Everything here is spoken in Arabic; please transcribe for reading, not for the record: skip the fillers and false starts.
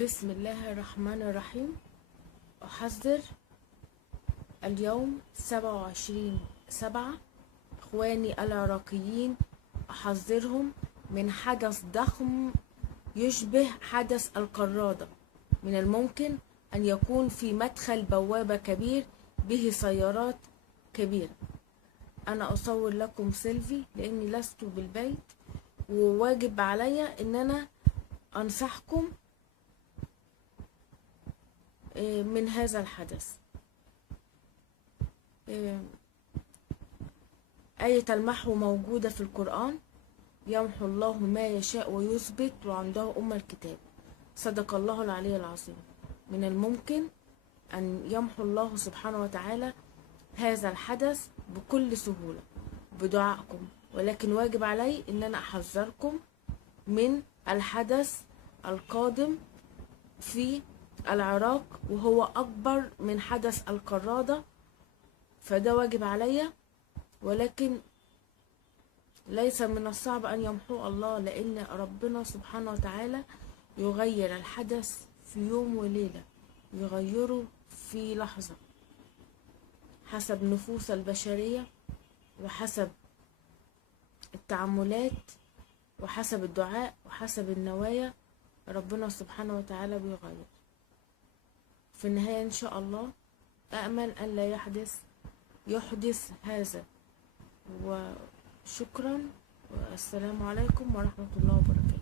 بسم الله الرحمن الرحيم. أحذر اليوم 27/7 إخواني العراقيين، أحذرهم من حدث ضخم يشبه حدث القرادة. من الممكن أن يكون في مدخل بوابة كبير به سيارات كبيرة. أنا أصور لكم سيلفي لأني لست بالبيت، وواجب علي أن أنا أنصحكم من هذا الحدث. آية المحو موجودة في القرآن: يمحو الله ما يشاء ويثبت وعنده أم الكتاب. صدق الله العلي العظيم. من الممكن أن يمحو الله سبحانه وتعالى هذا الحدث بكل سهولة بدعائكم، ولكن واجب علي أن أنا أحذركم من الحدث القادم في العراق، وهو أكبر من حدث القرادة. فده واجب عليا، ولكن ليس من الصعب أن يمحو الله، لأن ربنا سبحانه وتعالى يغير الحدث في يوم وليلة، يغيره في لحظة حسب نفوس البشرية وحسب التعاملات وحسب الدعاء وحسب النوايا. ربنا سبحانه وتعالى بيغير. في النهاية إن شاء الله أأمل أن لا يحدث هذا. وشكرا، والسلام عليكم ورحمة الله وبركاته.